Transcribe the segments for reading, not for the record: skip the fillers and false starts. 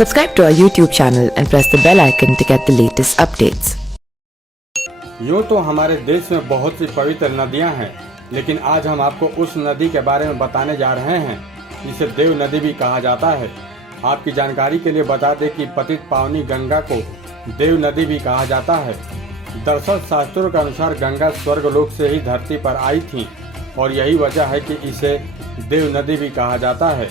Subscribe to our YouTube channel and press the bell icon to get the latest updates. यूँ तो हमारे देश में बहुत सी पवित्र नदियाँ हैं, लेकिन आज हम आपको उस नदी के बारे में बताने जा रहे हैं जिसे देव नदी भी कहा जाता है। आपकी जानकारी के लिए बता दें कि पतित पावनी गंगा को देव नदी भी कहा जाता है। दरअसल शास्त्रों के अनुसार गंगा स्वर्गलोक से ही धरती पर आई थी और यही वजह है कि इसे देव नदी भी कहा जाता है।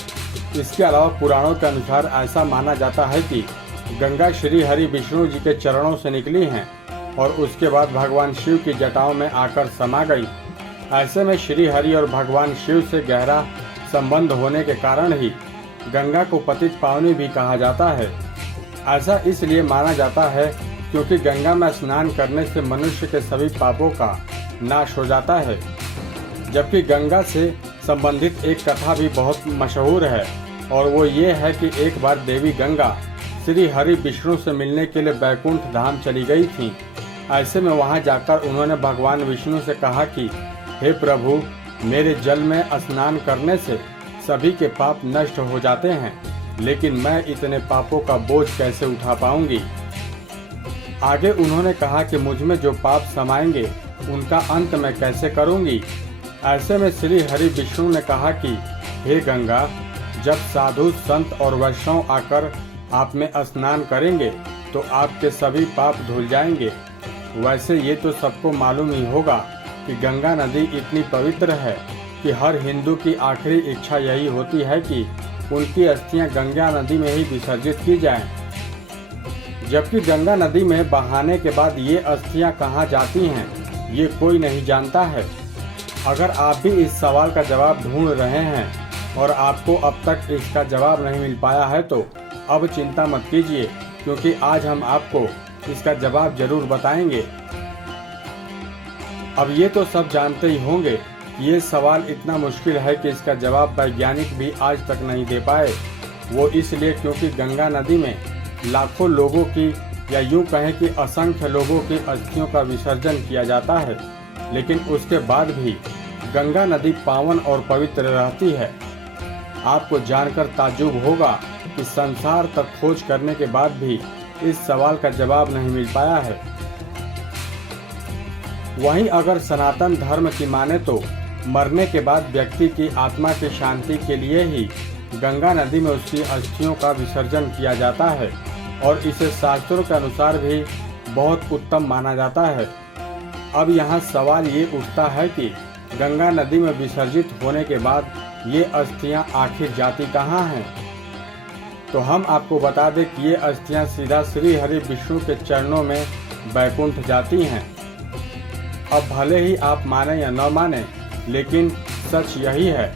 इसके अलावा पुराणों के अनुसार ऐसा माना जाता है कि गंगा श्री हरि विष्णु जी के चरणों से निकली हैं और उसके बाद भगवान शिव की जटाओं में आकर समा गई। ऐसे में श्री हरि और भगवान शिव से गहरा संबंध होने के कारण ही गंगा को पतित पावनी भी कहा जाता है। ऐसा इसलिए माना जाता है क्योंकि गंगा में स्नान करने से मनुष्य के सभी पापों का नाश हो जाता है। जबकि गंगा से संबंधित एक कथा भी बहुत मशहूर है और वो ये है कि एक बार देवी गंगा श्री हरि विष्णु से मिलने के लिए बैकुंठ धाम चली गई थी। ऐसे में वहां जाकर उन्होंने भगवान विष्णु से कहा कि हे प्रभु, मेरे जल में स्नान करने से सभी के पाप नष्ट हो जाते हैं, लेकिन मैं इतने पापों का बोझ कैसे उठा पाऊंगी। आगे उन्होंने कहा कि मुझ में जो पाप समाएंगे उनका अंत मैं कैसे करूंगी। ऐसे में श्री हरि विष्णु ने कहा कि हे गंगा, जब साधु संत और वैष्णव आकर आप में स्नान करेंगे तो आपके सभी पाप धुल जाएंगे। वैसे ये तो सबको मालूम ही होगा कि गंगा नदी इतनी पवित्र है कि हर हिंदू की आखिरी इच्छा यही होती है कि उनकी अस्थियां गंगा नदी में ही विसर्जित की जाएं। जबकि गंगा नदी में बहाने के बाद ये अस्थियां कहाँ जाती हैं, ये कोई नहीं जानता है। अगर आप भी इस सवाल का जवाब ढूंढ रहे हैं और आपको अब तक इसका जवाब नहीं मिल पाया है तो अब चिंता मत कीजिए, क्योंकि आज हम आपको इसका जवाब जरूर बताएंगे। अब ये तो सब जानते ही होंगे कि ये सवाल इतना मुश्किल है कि इसका जवाब वैज्ञानिक भी आज तक नहीं दे पाए। वो इसलिए क्योंकि गंगा नदी में लाखों लोगों की या यूँ कहें कि असंख्य लोगों की अस्थियों का विसर्जन किया जाता है, लेकिन उसके बाद भी गंगा नदी पावन और पवित्र रहती है। आपको जानकर ताज्जुब होगा कि संसार तक खोज करने के बाद भी इस सवाल का जवाब नहीं मिल पाया है। वहीं अगर सनातन धर्म की माने तो मरने के बाद व्यक्ति की आत्मा की शांति के लिए ही गंगा नदी में उसकी अस्थियों का विसर्जन किया जाता है और इसे शास्त्रों के अनुसार भी बहुत उत्तम माना जाता है। अब यहाँ सवाल ये उठता है कि गंगा नदी में विसर्जित होने के बाद ये अस्थियाँ आखिर जाती कहाँ हैं। तो हम आपको बता दें कि ये अस्थियाँ सीधा श्री हरि विष्णु के चरणों में बैकुंठ जाती हैं। अब भले ही आप माने या न माने, लेकिन सच यही है।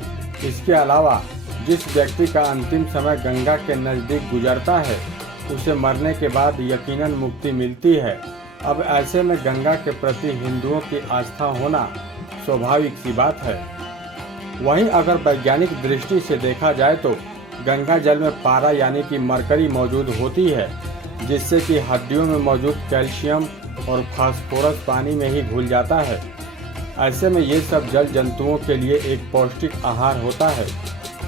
इसके अलावा जिस व्यक्ति का अंतिम समय गंगा के नज़दीक गुजरता है उसे मरने के बाद यकीनन मुक्ति मिलती है। अब ऐसे में गंगा के प्रति हिंदुओं की आस्था होना स्वाभाविक सी बात है। वहीं अगर वैज्ञानिक दृष्टि से देखा जाए तो गंगा जल में पारा यानी कि मरकरी मौजूद होती है, जिससे कि हड्डियों में मौजूद कैल्शियम और फास्फोरस पानी में ही घुल जाता है। ऐसे में ये सब जल जंतुओं के लिए एक पौष्टिक आहार होता है।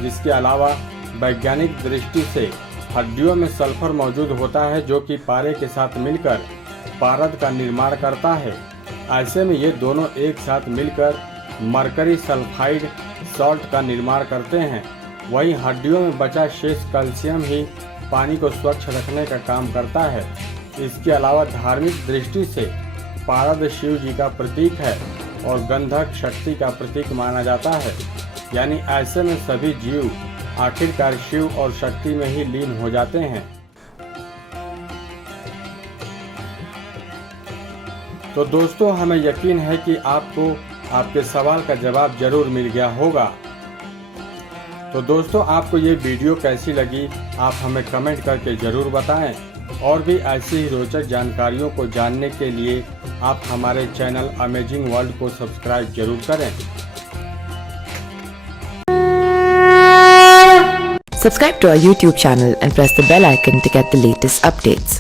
जिसके अलावा वैज्ञानिक दृष्टि से हड्डियों में सल्फर मौजूद होता है, जो कि पारे के साथ मिलकर पारद का निर्माण करता है। ऐसे में ये दोनों एक साथ मिलकर मरकरी सल्फाइड सॉल्ट का निर्माण करते हैं। वहीं हड्डियों में बचा शेष कैल्शियम ही पानी को स्वच्छ रखने का काम करता है। इसके अलावा धार्मिक दृष्टि से पारद शिव जी का प्रतीक है और गंधक शक्ति का प्रतीक माना जाता है। यानी ऐसे में सभी जीव आखिरकार शिव और शक्ति में ही लीन हो जाते हैं। तो दोस्तों, हमें यकीन है कि आपको आपके सवाल का जवाब जरूर मिल गया होगा। तो दोस्तों, आपको ये वीडियो कैसी लगी आप हमें कमेंट करके ज़रूर बताएं और भी ऐसी ही रोचक जानकारियों को जानने के लिए आप हमारे चैनल अमेजिंग वर्ल्ड को सब्सक्राइब जरूर करें। Subscribe to our YouTube channel and press the bell icon to get the latest updates.